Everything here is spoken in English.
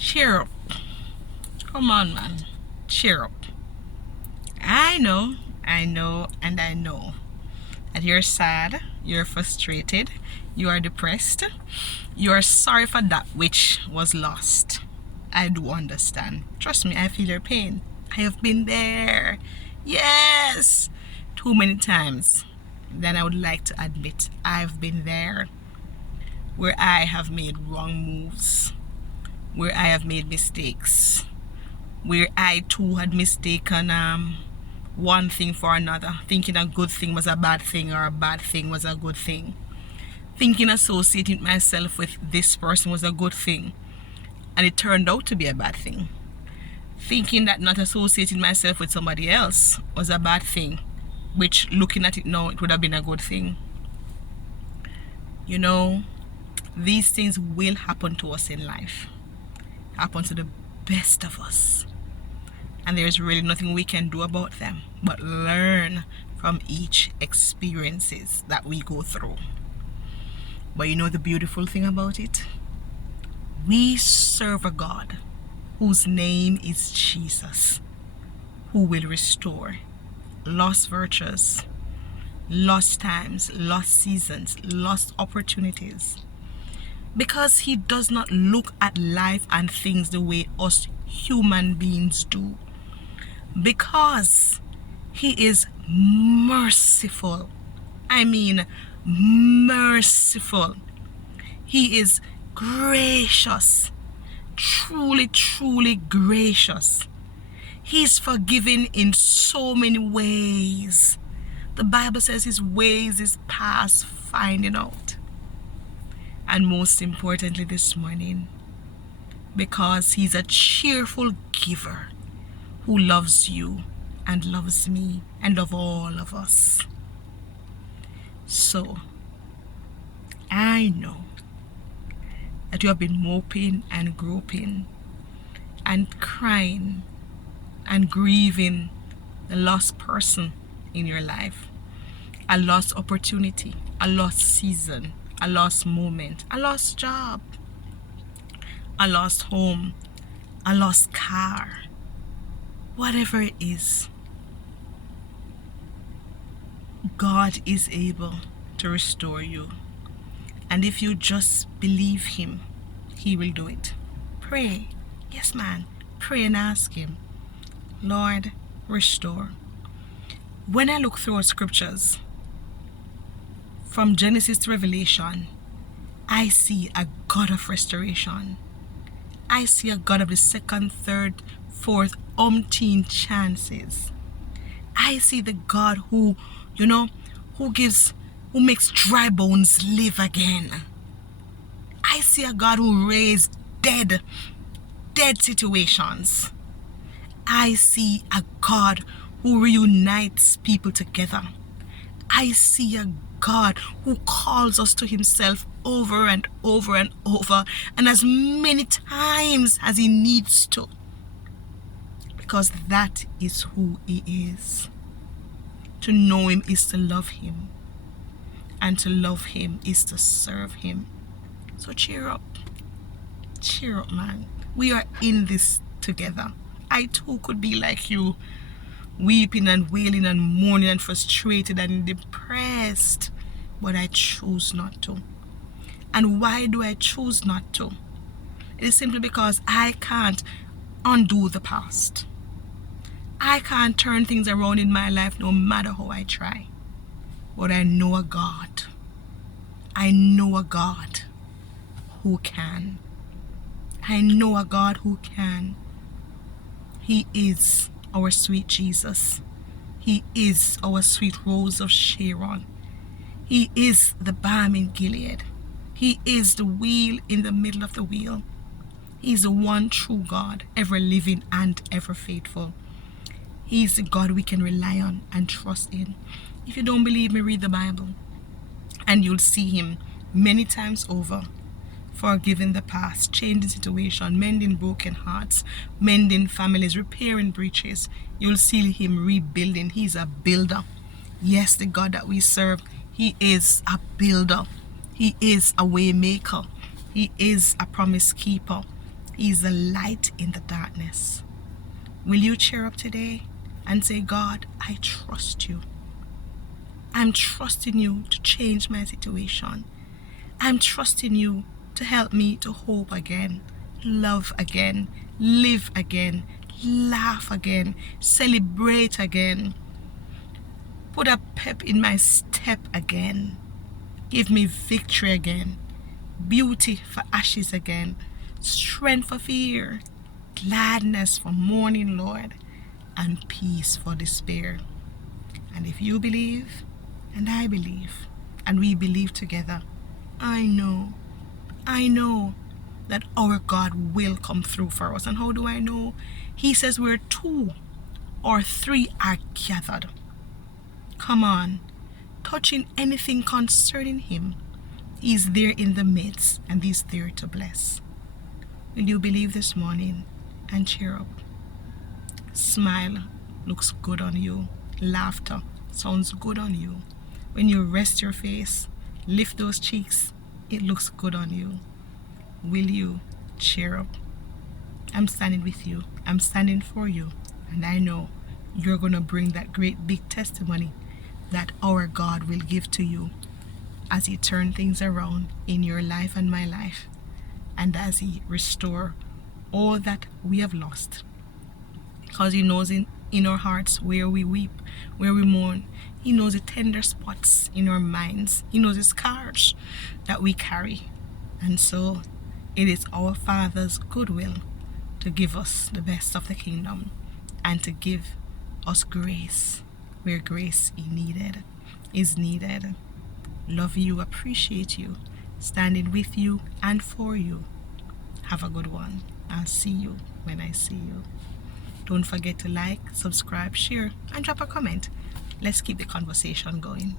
Cheer up. Come on, man. Cheer up. I know, and I know that you're sad, you're frustrated, you are depressed, you are sorry for that which was lost. I do understand. Trust me, I feel your pain. I have been there. Yes! Too many times than I would like to admit. I've been there where I have made wrong moves, where I have made mistakes, where I too had mistaken one thing for another, thinking a good thing was a bad thing or a bad thing was a good thing, thinking associating myself with this person was a good thing and it turned out to be a bad thing, thinking that not associating myself with somebody else was a bad thing, which looking at it now, it would have been a good thing. You know, these things will happen to us in life, happen to the best of us, and there's really nothing we can do about them but learn from each experiences that we go through. But you know the beautiful thing about it? We serve a God whose name is Jesus, who will restore lost virtues, lost times, lost seasons, lost opportunities. Because he does not look at life and things the way us human beings do. Because he is merciful. I mean, merciful. He is gracious. Truly, truly gracious. He's forgiving in so many ways. The Bible says his ways is past finding out. And most importantly this morning, because he's a cheerful giver who loves you and loves me and of all of us. So, I know that you have been moping and groping and crying and grieving the lost person in your life, a lost opportunity, a lost season, a lost moment, a lost job, a lost home, a lost car, whatever it is. God is able to restore you. And if you just believe him, he will do it. Pray. Yes, man. Pray and ask him, Lord, restore. When I look through scriptures, from Genesis to Revelation, I see a God of restoration. I see a God of the second, third, fourth, umpteen chances. I see the God who, who makes dry bones live again. I see a God who raised dead situations. I see a God who reunites people together. I see a God who calls us to himself over and over and over, and as many times as he needs to, because that is who he is. To know him is to love him, and to love him is to serve him. So cheer up, man. We are in this together. I too could be like you, weeping and wailing and mourning and frustrated and depressed, but I choose not to. And why do I choose not to? It is simply because I can't undo the past. I can't turn things around in my life no matter how I try. But I know a God. I know a God who can. I know a God who can. He is our sweet Jesus. He is our sweet Rose of Sharon. He is the balm in Gilead. He is the wheel in the middle of the wheel. He is the one true God, ever living and ever faithful. He is the God we can rely on and trust in. If you don't believe me, read the Bible, and you'll see him many times over, forgiving the past, changing situation, mending broken hearts, mending families, repairing breaches. You'll see him rebuilding. He's a builder. Yes, the God that we serve, he is a builder. He is a way maker. He is a promise keeper. He's the light in the darkness. Will you cheer up today and say, God, I trust you. I'm trusting you to change my situation. I'm trusting you to help me to hope again, love again, live again, laugh again, celebrate again. Put a pep in my step again. Give me victory again, beauty for ashes again, strength for fear, gladness for mourning, Lord, and peace for despair. And if you believe, and I believe, and we believe together, I know that our God will come through for us. And how do I know? He says where 2 or 3 are gathered. Come on, touching anything concerning him, he's there in the midst, and he's there to bless. Will you believe this morning and cheer up? Smile looks good on you. Laughter sounds good on you. When you rest your face, lift those cheeks, it looks good on you. Will you cheer up? I'm standing with you. I'm standing for you. And I know you're going to bring that great big testimony that our God will give to you as he turns things around in your life and my life, and as he restore all that we have lost. Because he knows in our hearts where we weep, where we mourn. He knows the tender spots in our minds. He knows the scars that we carry. And so it is our Father's goodwill to give us the best of the kingdom and to give us grace where grace is needed. Love you, appreciate you, standing with you and for you. Have a good one. I'll see you when I see you. Don't forget to like, subscribe, share, and drop a comment. Let's keep the conversation going.